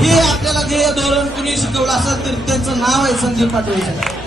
हे आपल्याला ध्येय धोरण कुणी शिकवलं असेल तर त्यांचं नाव आहे संदीप पाटोळे.